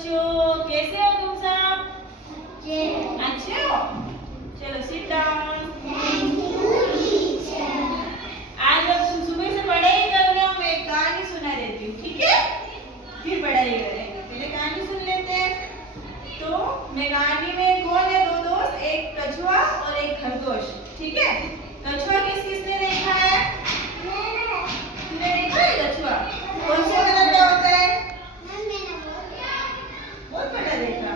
बच्चों, कैसे हो तुम सब? अच्छे हो? चलो सिट डाउन। आज जब तुम सुबह से पढ़ाई कर रहे हो, मैं एक कहानी सुना देती हूँ, ठीक है? फिर पढ़ाई करेंगे। पहले कहानी सुन लेते हैं। तो मैं कहानी में कौन है? दो दोस्त, एक कछुआ और एक खरगोश, ठीक है? कछुआ किसने देखा है? तुमने देखा है कछुआ? कौन से कलर का होता है? बहुत बड़ा देखा।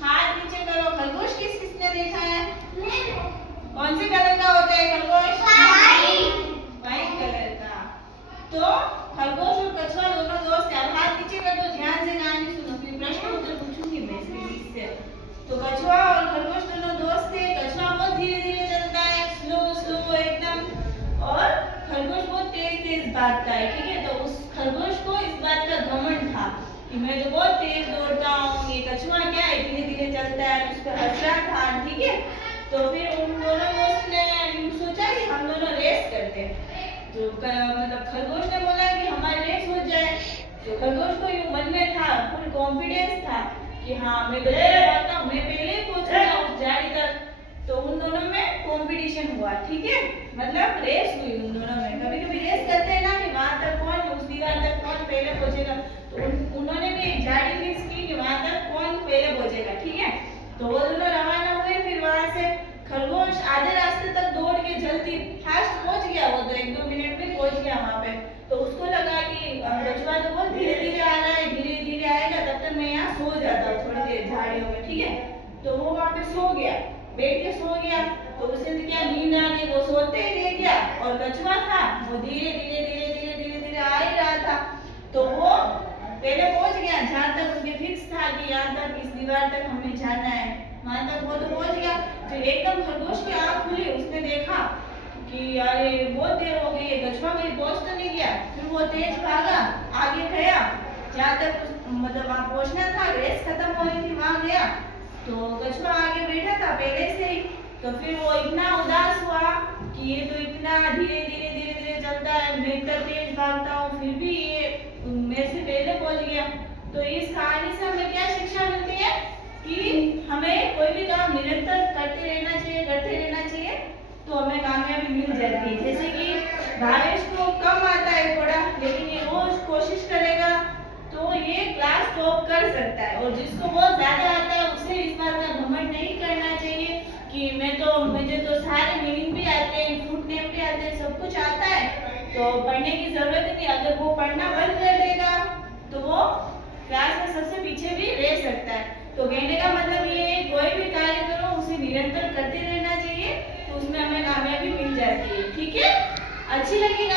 हाथ नीचे करो। खरगोश किसने देखा है? कौन से कलर का होता है खरगोश? व्हाइट कलर का। तो खरगोश और कछुआ दोनों दोस्त हैं। अब हाथ नीचे कर दो, ध्यान से कहानी सुनो, फिर प्रश्न उत्तर पूछूंगी मैं इसके बीच से। तो कछुआ और खरगोश दोनों दोस्त थे। कछुआ बहुत धीरे धीरे चलता है, स्लो एकदम, और खरगोश बहुत तेज भागता है, ठीक है? तो उस खरगोश को इस बात का घमंड था कि मैं तो बहुत तेज दौड़ता हूँ, ये कछुआ क्या है धीरे धीरे चलता है, उस पर हंस रहा था, ठीक है? तो फिर उन दोनों दोस्त ने सोचा कि हम दोनों रेस करते हैं। तो मतलब खरगोश ने बोला कि हमारी रेस हो जाए। तो खरगोश को यूं मन में था, फुल कॉन्फिडेंस था कि हाँ मैं तो तेज भागता हूँ, मैं पहले ही पहुंचूंगा उस झाड़ी तक। तो उन दोनों में कंपटीशन हुआ, ठीक है? मतलब रेस हुई उन दोनों में। कभी कभी रेस करते हैं ना कि वहां तक कौन, उस दीवार तक कौन पहले पहुंचेगा। तो उन्होंने भी एक झाड़ी फिक्स की कि वहां तक कौन पहले पहुंचेगा, ठीक है? तो वो दोनों रवाना हुए। फिर वहां से खरगोश आधे रास्ते तक दौड़ के जल्दी फास्ट पहुंच गया, वो तो 1-2 मिनट में पहुंच गया वहां पे। तो उसको लगा कि कछुआ तो बहुत धीरे धीरे आ रहा है, धीरे धीरे आएगा, तब तक मैं यहाँ सो जाता हूँ थोड़ी देर झाड़ियों में, ठीक है? तो वो वहां पे सो गया, बैठ के सो गया। तो उसे क्या नींद आ गई, वो सोते ही रह गया। और कछुआ था वो धीरे धीरे आ ही रहा था। तो वो पहले पहुंच गया जहाँ तक उनके फिक्स था कि यहाँ तक इस दीवार तक हमें जाना है, वहां तक वो तो पहुंच गया। फिर एकदम खरगोश की आंख खुली, उसने देखा कि अरे बहुत देर हो गई है, कछुआ कहीं पहुंच तो नहीं गया। फिर वो तेज भागा, आगे गया जहाँ तक मतलब वहां पहुंचना था, रेस खत्म हो रही थी, वहां गया। तो कछुआ आगे बैठा था पहले से ही। तो फिर वो इतना उदास हुआ कि ये तो इतना धीरे धीरे चलता है, मैं इतना तेज भागता हूँ, फिर भी ये मेरे से पहले पहुंच गया। तो इस कहानी से हमें क्या शिक्षा मिलती है कि हमें कोई भी काम निरंतर करते रहना चाहिए, तो हमें कामयाबी मिल जाती है। जैसे कि भावेश को कम आता है थोड़ा, लेकिन ये रोज कोशिश करेगा तो ये क्लास टॉप कर सकता है। और जिसको बहुत ज्यादा आता है उसे इस बात का घमंड नहीं करना चाहिए कि मुझे तो सारे मीनिंग भी आते हैं, फूड नेम भी आते हैं, सब कुछ आता है, तो पढ़ने की जरूरत नहीं। अगर वो पढ़ना बंद कर देगा तो वो क्लास में सबसे पीछे भी रह सकता है। तो कहने का मतलब ये है, कोई भी कार्य करो उसे निरंतर करते रहना चाहिए, तो उसमें हमें कामयाबी मिल जाती है, ठीक है? अच्छी लगी